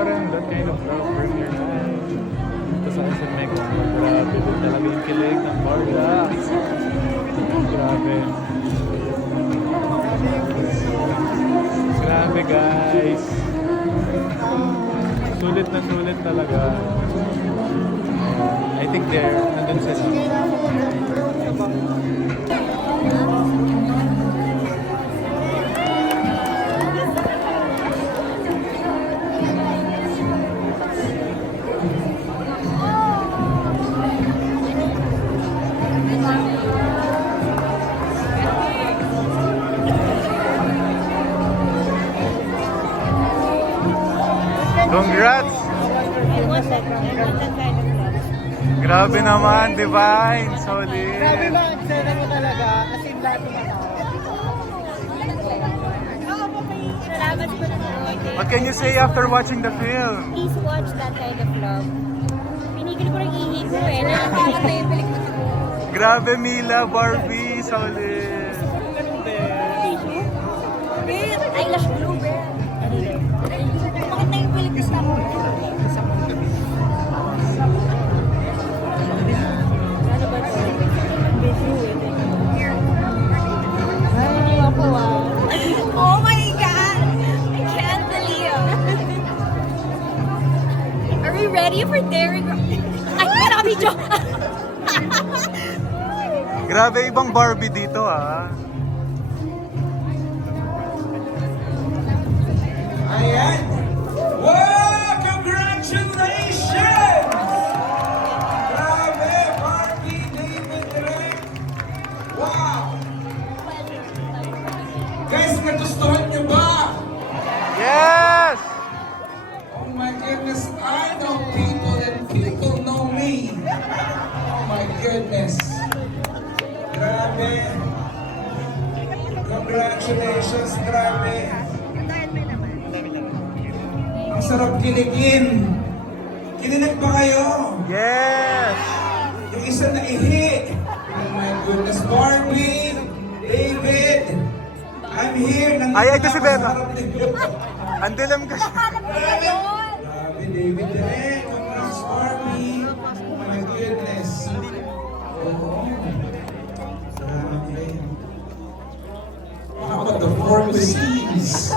panoorin that kind of love earlier night. Ito sa SMX. Grabe din talaga yung kilig ng Barda. Grabe. Grabe guys. Sulit na sulit talaga. I think nandun sila. Congrats! Grabe naman, Divine! Solid! Grabe ba? Ang sena mo talaga. As in, lahat ng Salamat po na naman. What can you say after watching the film? Please watch that kind of love. Pinigil ko rin ihi ko eh. Nakakatawa na yung pelikula ko. Grabe Mila, Barbie! Solid! Eyelash glue, be. Bakit na yung pelikula mo? Ano ba ito? Ay, ako oh my God! I can't believe. Are we ready for daring? Ay, nakabidyo! Grabe ibang Barbie dito ah. Ayan! Wow! Congratulations! Grabe! Barbie, David, Direk! Wow! Guys, nagustuhan nyo ba? Yes! Oh my goodness, I know people and people know me. Oh my goodness. Grabe. Congratulations, grabe. Ang sarap kiligin. Kinilig ba kayo? Yes! Yung isa na ihi. Oh my goodness. Barbie, David, I'm here. Ay, ito si Bella. Sarap ninyo. Ang dilim kasi. Grabe, David, Direk. Congrats, Barbie. Oh my goodness. Oo. Grabe. How about the four cuisines?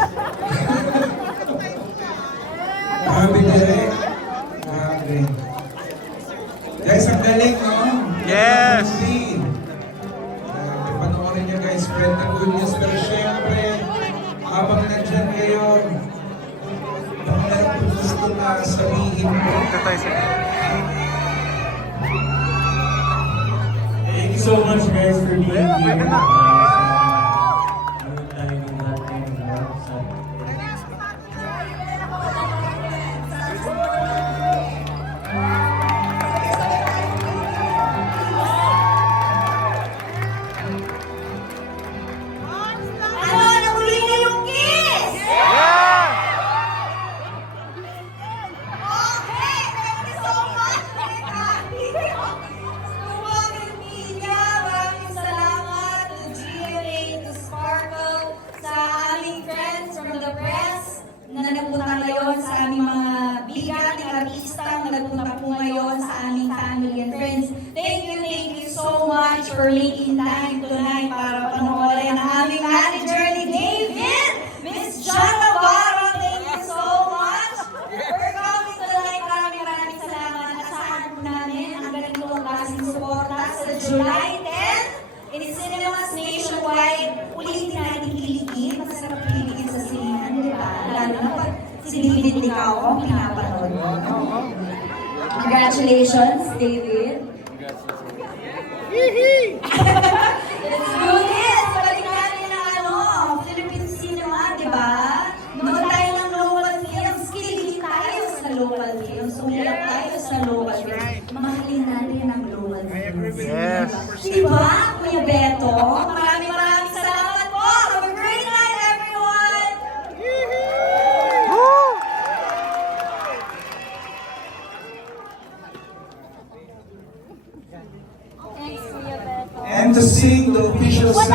Grabe, Direk. Grabe. Guys, ang galing, no? Yes! Grabe, panoorin nyo guys, spread the good news. Pero syempre, habang nandyan kayo, baka meron po gusto na sabihin ko. Ito tayo sa... Thank you so much guys for being here. Pwede na. Ano? Nahuli na yung kiss! Yeah! Okay, thank you so much, Tuwagin Media, maraming salamat to GMA, to Sparkle, sa aming friends from the press na nagpunta ngayon, sa aming mga bigating artista na nagpunta po ngayon, sa aming family and friends. Thank you so much for making time tonight para panoorin ang aming manager ni David, Miss John Navarro. Thank you so much for coming tonight. Maraming salamat. Asahan po namin ang ganitong klaseng suporta sa July 10 in cinemas nationwide. Ulitin natin kiligin. Masarap kiligin sa sinehan, di ba? Lalo na pag sinilid ikaw ang pinapanood mo. Congratulations, David. Let's do this! Balik natin ang Philippine cinema, di ba? Noon tayo ng local films, kiligin tayo sa local films, umiyak tayo sa local films. Mahalin natin ang local films. Yes. Di ba, Kuya Beto? Maraming salamat po! Have a great night, everyone! Woo! Thanks, Kuya Beto. And to sing the official song.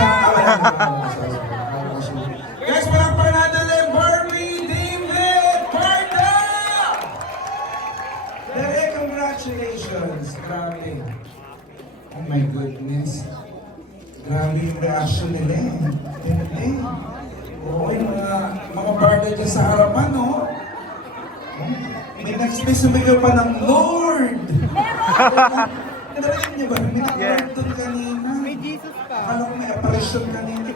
Guys, parang panadali, Barbie, David, Barda! Grabe. Oh my goodness. Grabe yung reaction nila eh. Hindi. Oo, yung mga partner dyan sa harapan, no? May nag-specific pa ng Lord! Narinig niyo ba? May nag-Lord doon kanina. May Jesus pa. Akala ko may apparition kanina.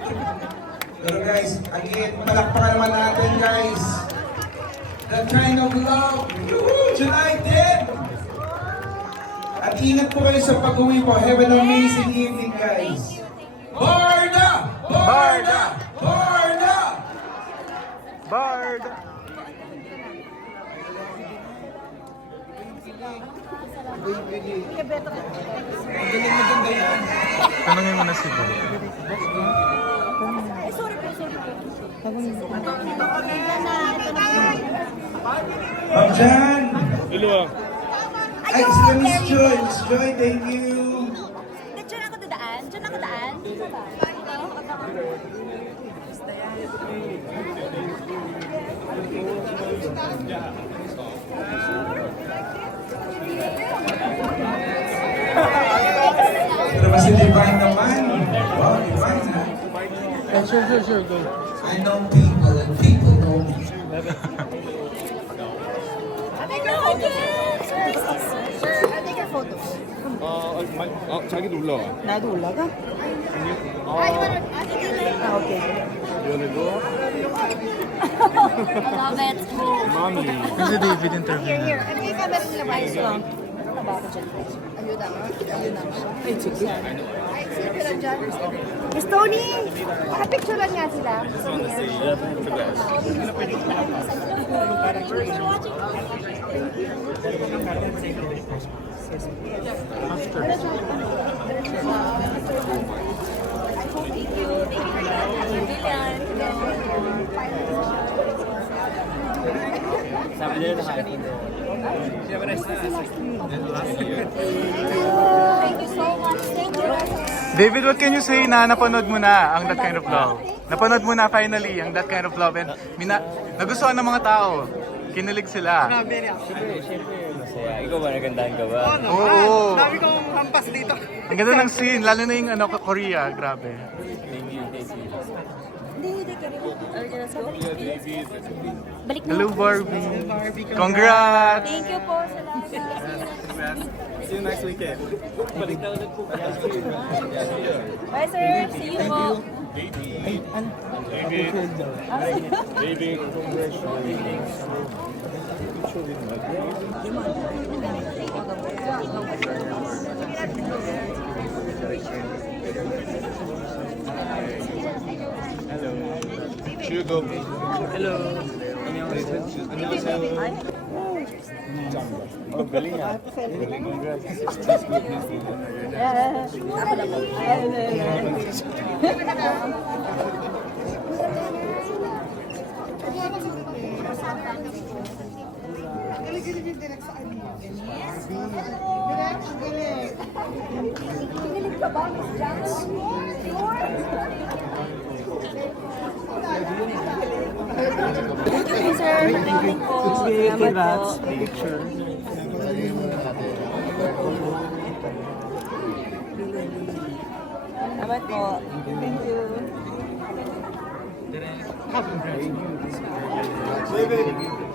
Pero guys, again, palakpakan naman natin guys. That kind of love. Woo! July 10! At ingat po kayo sa pag-uwi po. Have an amazing evening guys. Barda! Barda! Barda! Bard! Tanungin mo na si Bo. Ma'am Jan! Hello. Ay, sila Miss Joy. Miss Joy, thank you. Diyan ako dadaan? Diyan ako daan? Dito ba? Pero mas si Divine naman. Wow, Divine ha? Sure, go. I know people and people know me. 자기도 올라와. 나도 올라가? 오케이. 연애도. I love it. 마음이. Kasi David interview na. Hindi ka meron na bias lang. Ano ba ako dyan? Ayuda mo. Ay, sige. Miss Tony! Pakapicturean nga sila. Sabi nila na kaya. Thank you so much. Thank you. David, what can you say na napanood mo na ang That Kind of Love? Napanood mo na finally ang That Kind of Love and nagustuhan ng mga tao. Kinilig sila. Grabe reaction. Masaya. Ikaw ba nagandahan ka ba? Oo. Dami kong hampas dito. Ang ganda ng scene, lalo na yung Korea, grabe. Thank you. Balik na. Hello Barbie. Congrats! Thank you po sa lahat. See you next weekend. Bye sir. See you po. David, Hello. Hello. 안녕하세요. Oh, galing ah. Kinilig ka ba, Miss Janice? Thank you, sir. Maraming po. Salamat po. Picture. Salamat po. Thank you. David.